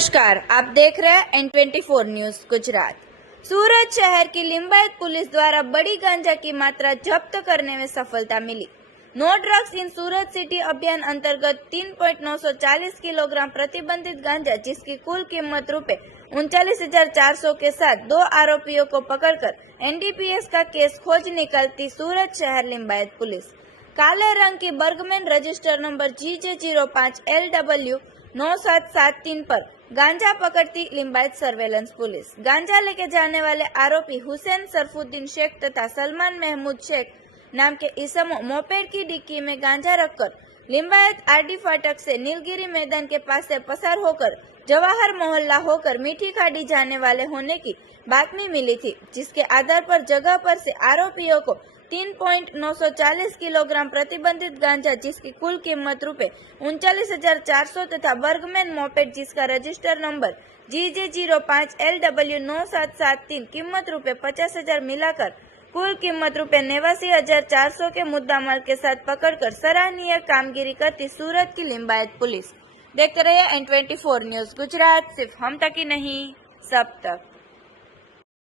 नमस्कार, आप देख रहे हैं N24 न्यूज गुजरात। सूरत शहर की लिंबायत पुलिस द्वारा बड़ी गांजा की मात्रा जब्त करने में सफलता मिली। No drugs in Surat city अभियान अंतर्गत 3.940 किलोग्राम प्रतिबंधित गांजा, जिसकी कुल कीमत रुपए 39,400 के साथ 2 आरोपियों को पकड़कर NDPS का केस खोज निकालती सूरत शहर लिंबायत पुलिस काले रंग की बर्गमैन रजिस्टर नंबर GJ05LW 9773 पर गांजा पकड़ती लिंबायत सर्वेलेंस पुलिस। गांजा लेके जाने वाले आरोपी हुसैन सरफुद्दीन शेख तथा सलमान महमूद शेख नाम के इसमों मोपेड की डिक्की में गांजा रखकर लिंबायत RD फाटक से नीलगिरी मैदान के पास से पसार होकर जवाहर मोहल्ला होकर मीठी खाड़ी जाने वाले होने की बातमी मिली थी, जिसके आधार पर जगह पर से आरोपियों को 3.940 किलोग्राम प्रतिबंधित गांजा, जिसकी कुल कीमत रुपए 39,400 तथा बर्गमैन मोपेड जिसका रजिस्टर नंबर GJ05LW 9773 कीमत रुपए 50,000 मिलाकर कुल कीमत रुपए 89,400 के मुद्दामाल के साथ पकड़कर सराहनीय कामगिरी करती सूरत की लिंबायत पुलिस। देखते रहिए N24 न्यूज गुजरात, सिर्फ हम तक ही नहीं सब तक।